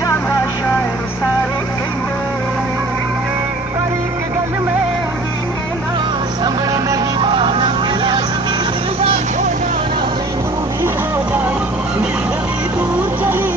जाना शायर सारे कहते पर एक गल मेरी कहना समझ नहीं पाना लाजमी दिल दा खो जाना मैनू भी हो जाना जिंदगी दूर चली